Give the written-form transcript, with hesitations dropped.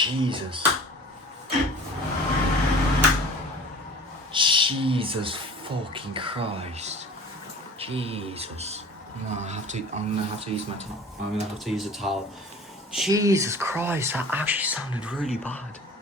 Jesus. Jesus fucking Christ. Jesus. I'm gonna have to use my towel. I'm gonna have to use a towel. Jesus Christ, that actually sounded really bad.